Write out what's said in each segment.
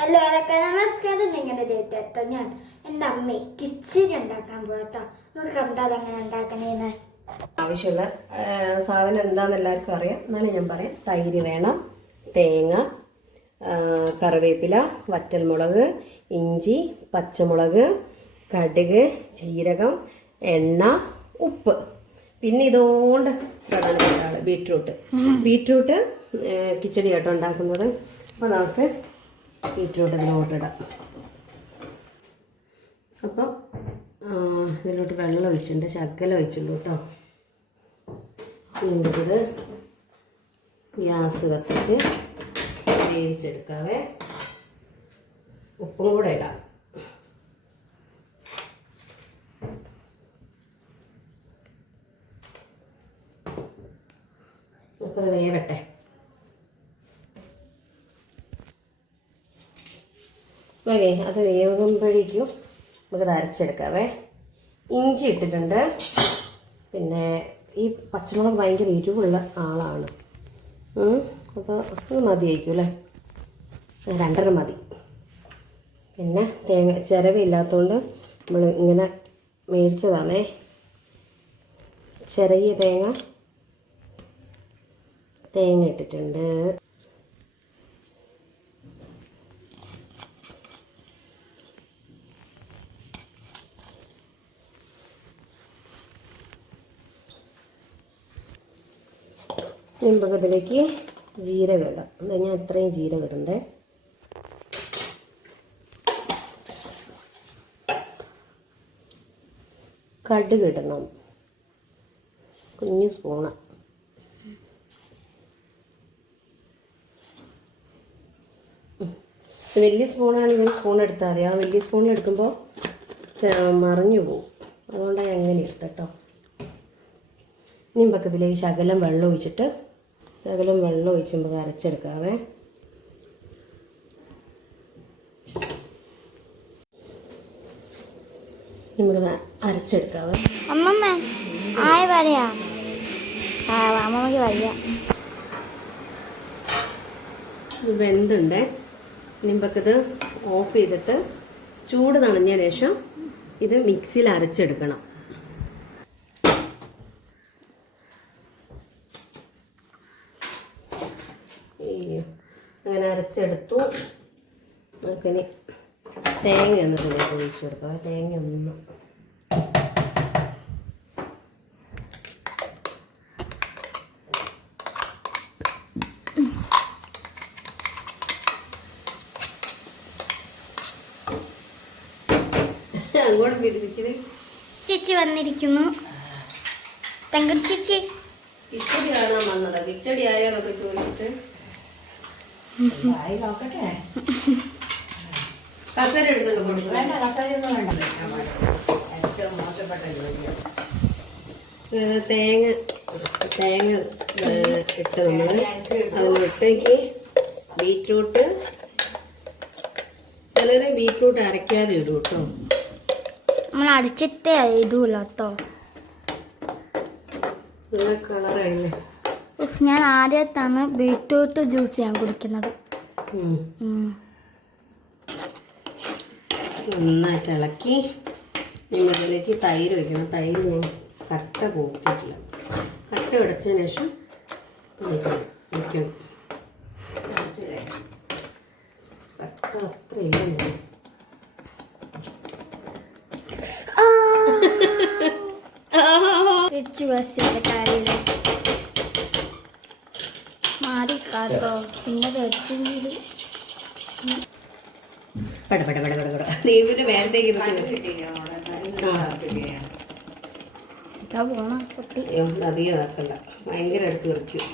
എല്ലാവർക്കും നമസ്കാരം. നിങ്ങളുടെ ദേവത്തെത്തോ ഞാൻ എന്റെ അമ്മ. കിച്ചിരി ഉണ്ടാക്കാൻ പോകട്ടോ നമുക്ക് എന്താ അതങ്ങനെ ഉണ്ടാക്കണേന്ന്. ആവശ്യമുള്ള സാധനം എന്താണെന്ന് എല്ലാവർക്കും അറിയാം. എന്നാലും ഞാൻ പറയാം. തൈര് വേണം തേങ്ങ കറിവേപ്പില വറ്റൽമുളക് ഇഞ്ചി പച്ചമുളക് കടുക് ജീരകം എണ്ണ ഉപ്പ്. പിന്നെ ഇതുകൊണ്ട് പ്രധാനപ്പെട്ട ബീട്രൂട്ട് ബീട്രൂട്ട് കിച്ചടി കേട്ടോ ഉണ്ടാക്കുന്നത്. അപ്പോൾ നമുക്ക് ബീട്രൂട്ട് ഇതിലോട്ടിടാം. അപ്പം അപ്പോൾ ഇതിലോട്ട് വെള്ളം ഒഴിച്ചിട്ടുണ്ട് ശകലം ഒഴിച്ചുള്ളൂ കേട്ടോ. നമുക്കിത് ഗ്യാസ് കത്തിച്ച് വേവിച്ചെടുക്കാവേ. ഉപ്പും കൂടെ ഇടാം. ഉപ്പത് വേവട്ടെ. ഓക്കെ അത് വേകുമ്പോഴേക്കും നമുക്കത് അരച്ചെടുക്കാവേ. ഇഞ്ചി ഇട്ടിട്ടുണ്ട്. പിന്നെ ഈ പച്ചമുളക് ഭയങ്കര എരിവുള്ള ആളാണ്. അപ്പോൾ അത് മതിയായിരിക്കും അല്ലേ? രണ്ടര മതി. പിന്നെ തേങ്ങ ചിരവില്ലാത്തതുകൊണ്ട് നമ്മൾ ഇങ്ങനെ മേടിച്ചതാണേ. ചിരകിയ തേങ്ങ. തേങ്ങ ഇട്ടിട്ടുണ്ട്. നിമ്പകത്തിലേക്ക് ജീരകം ഇടാം എന്താ ഞാൻ ഇത്രയും ജീരകം ഇടണ്ടേ? കടുക് ഇടണം. കുഞ്ഞു സ്പൂണ്. വലിയ സ്പൂണാണെങ്കിൽ സ്പൂൺ എടുത്താൽ മതി. ആ വലിയ സ്പൂണിൽ എടുക്കുമ്പോൾ മറിഞ്ഞു പോവും. അതുകൊണ്ടാണ് അങ്ങനെ ഇട്ടോ ഇനി പക്കത്തിലേക്ക് ശകലം വെള്ളം ഒഴിച്ചിട്ട് ശകലം വെള്ളം ഒഴിച്ച് നമുക്ക് അരച്ചെടുക്കാവേ. നമുക്ക് അരച്ചെടുക്കാവേ. അമ്മമ്മ ആയ പറയാ ആ അമ്മമ്മക്ക് വയ്യ. ഇത് വെന്തുണ്ടേ. നിമ്പക്കത് ഓഫ് ചെയ്തിട്ട് ചൂട് തണഞ്ഞ ശേഷം ഇത് മിക്സിയിൽ അരച്ചെടുക്കണം അയ്യോ. അങ്ങനെ അരച്ചെടുത്തു. നമുക്കിനി തേങ്ങ ഒന്ന് ഇതിലേക്ക് ഒഴിച്ചു കൊടുക്കാം. തേങ്ങ ഒന്ന് ചേച്ചി വന്നിരിക്കുന്നു. തങ്ക ചേച്ചി കിച്ചടി കാണാൻ വന്നതാ? കിച്ചടി ആയോ എന്നൊക്കെ ചോദിച്ചിട്ട്. കസര എടുത്തോണ്ട് കൊടുക്കും. ഇത് തേങ്ങ തേങ്ങ ഇട്ട് നമ്മൾ ഇട്ടേക്ക്. ബീറ്റ്റൂട്ട്. ചിലര് ബീറ്റ്റൂട്ട് അരയ്ക്കാതെ ഇടും കേട്ടോ. നമ്മൾ അടിച്ചിട്ടേ ഇടൂല കേട്ടോ. നല്ല കളറായില്ലേ? ഞാൻ ആദ്യത്താണ് ബീട്രൂട്ട് ജ്യൂസ് ഞാൻ കുടിക്കുന്നത്. നന്നായിട്ട് ഇളക്കി. നിങ്ങളിലേക്ക് തൈര് വയ്ക്കണം തൈര് കട്ട പോക്കിട്ടില്ല കട്ട ഉടച്ചതിന് ശേഷം. വെക്കണം കട്ട അത്ര ഇല്ല ചേച്ചി ബസ്സിന്റെ കാര്യമില്ല മാറി കാട്ടോ പിന്നെ വെച്ചെങ്കിൽ പട പട പട പട. പട ദൈവന്റെ മേലത്തേക്ക് ഇതാ പോണ കുട്ടി. അയ്യോ ഇത് അധികം ഇതാക്കണ്ട ഭയങ്കര അടുത്ത് വെറിക്കും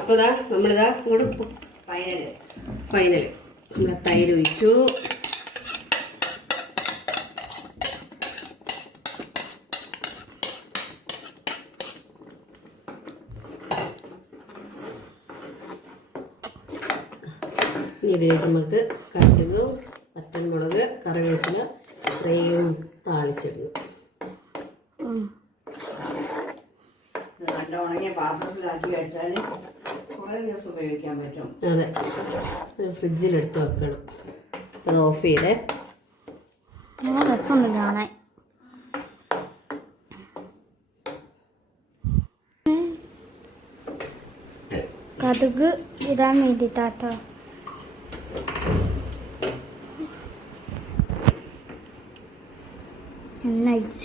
അപ്പോൾ ഇതാ നമ്മളിതാ ഇങ്ങോട്ട് ഫൈനൽ ഫൈനൽ നമ്മൾ തൈര് ഒഴിച്ചു. ഇതിലേക്ക് നമുക്ക് കഴിക്കുന്നു പറ്റൻ മുളക് കറിവേപ്പില ഇത്രയും താളിച്ചിടുന്നു. നല്ല ഉണങ്ങിയ പാത്രത്തിലാക്കി കുറേ ദിവസം ഉപയോഗിക്കാൻ പറ്റും. അതെ. ഇത് ഫ്രിഡ്ജിലെടുത്ത് വെക്കണം. അത് ഓഫ് ചെയ്തേ. നല്ല രസമുണ്ട് കാണാൻ. കടുക് ഇടാൻ വേണ്ടിട്ടാട്ടോ എണ്ണ അയച്ചു പിന്നെ അയച്ച് ഏതാ കടുക് ഇടണേ ഞാൻ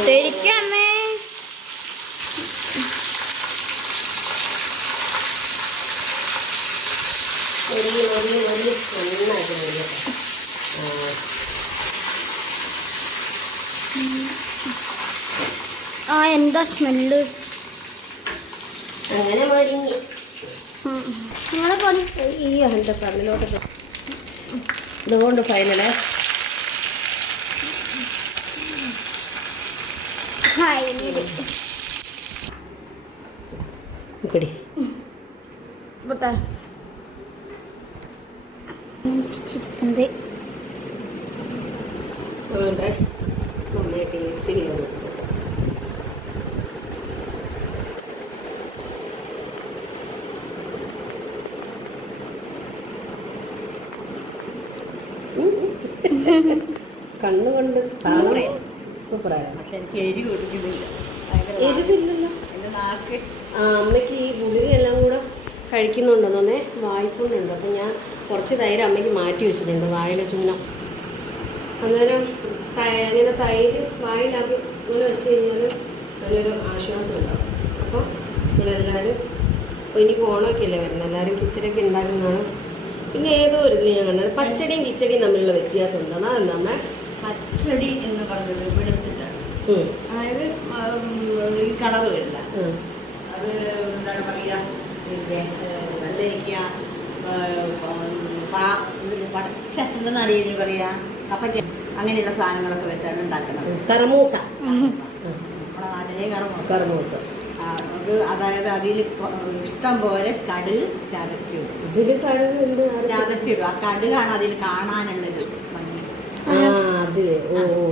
ശരിക്കും അമ്മേ ഒരു ഒരു ഒരു നന്നായിട്ട് മുരിയട്ടെ. ആ, ആ എന്താ സ്മെല്ല്? അങ്ങനെ മരിഞ്ഞ് നിങ്ങളെ പോലെ ഈ എന്റെ കണ്ണിലോട്ട് ഇതുകൊണ്ട് ഫൈനൽ പിടി ചിരിക്കുന്നത് ടേസ്റ്റ് ചെയ്യാൻ കണ്ണുകൊണ്ട് സൂപ്പറായിരുന്നു പക്ഷെ എനിക്ക് എരി കൊടുക്കുന്നില്ല ഭയങ്കര എരിവില്ലല്ലോ. എന്റെ നാക്ക്. ആ, അമ്മയ്ക്ക് ഈ ഗുളികയെല്ലാം കൂടെ കഴിക്കുന്നുണ്ടെന്നേ വായ്പുണ്ടുണ്ട് അപ്പം ഞാൻ കുറച്ച് തൈര് അമ്മയ്ക്ക് മാറ്റി വെച്ചിട്ടുണ്ട് വായിലെ ചൂനം അന്നേരം അങ്ങനെ തൈര് വായിലാക്കി ഇങ്ങനെ വെച്ച് കഴിഞ്ഞാൽ നല്ലൊരു ആശ്വാസം ഉണ്ടാവും അപ്പോൾ നിങ്ങളെല്ലാവരും അപ്പോൾ ഇനി ഓണമൊക്കെ അല്ലേ വരുന്നത്. എല്ലാവരും കിച്ചടിയൊക്കെ ഉണ്ടാക്കുന്നതാണ്. പിന്നെ ഏതോ ഒരു ഇതിൽ ഞാൻ കണ്ടത്. പച്ചടിയും കിച്ചടിയും തമ്മിലുള്ള വ്യത്യാസം ഉണ്ടോ അതെന്താ അമ്മ? പച്ചടി എന്ന് പറഞ്ഞത് വെളുത്തിട്ടാണ്. അതായത് ഈ കളറ് വരില്ല അത് എന്താണ് പറയുക? പിന്നെ വെള്ളരിക്ക പച്ച എന്താ ഇതിന് പറയുക കപ്പയ്ക്ക അങ്ങനെയുള്ള സാധനങ്ങളൊക്കെ വെച്ചാണ് ഉണ്ടാക്കുന്നത്. കറമൂസ നമ്മുടെ നാട്ടിലെ കറമൂസ അത് അതായത് അതിൽ ഇഷ്ടം പോലെ കടുക് ചതച്ചിടും. ഇതിൽ അരച്ച് ചതച്ചിടും. ആ കടുകാണ് അതിൽ കാണാനുള്ളൊരു ഭംഗി ഓ.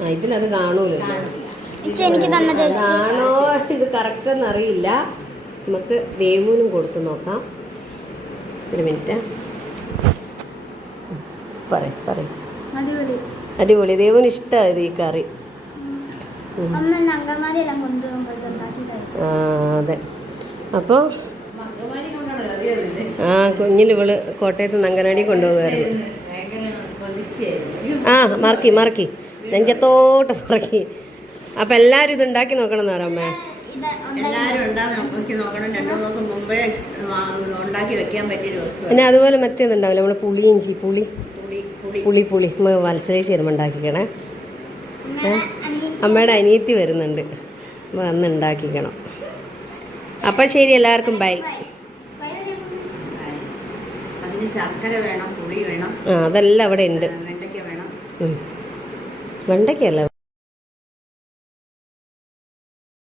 ആ ഇതിലത് കാണൂലല്ലോ. അതാണോ ഇത് കറക്റ്റ് എന്നറിയില്ല നമുക്ക് ദേവൂനും കൊടുത്തു നോക്കാം. ഒരു മിനിറ്റ്. പറയും പറയും. അടിപൊളി. ദേവന് ദേവുന് ഇഷ്ടമായത് ഈ കറി. ആ അതെ. അപ്പോൾ ആ കുഞ്ഞിൽ ഇവൾ കോട്ടയത്ത് നങ്കനാടി കൊണ്ടുപോകുമായിരുന്നു ആ മറക്കി മറക്കി. നെഞ്ചത്തോട്ട് മറക്കി. അപ്പം എല്ലാവരും ഇത് ഉണ്ടാക്കി നോക്കണം. എന്ന് വസ്തു പിന്നെ അതുപോലെ മറ്റേതുണ്ടാവില്ല നമ്മൾ പുളി പുളി. പുളി പുളി. പുളി മത്സരിച്ച് വരുമ്പോൾ ഉണ്ടാക്കിക്കണേ. അമ്മയുടെ അനിയത്തി. വരുന്നുണ്ട്. വന്ന് ഉണ്ടാക്കിക്കണം. അപ്പം ശരി എല്ലാവർക്കും ബൈ. അതിന് ശർക്കര വേണം പുളി വേണം. ആ അതെല്ലാം അവിടെ ഉണ്ട്. വെണ്ടയ്ക്കല്ല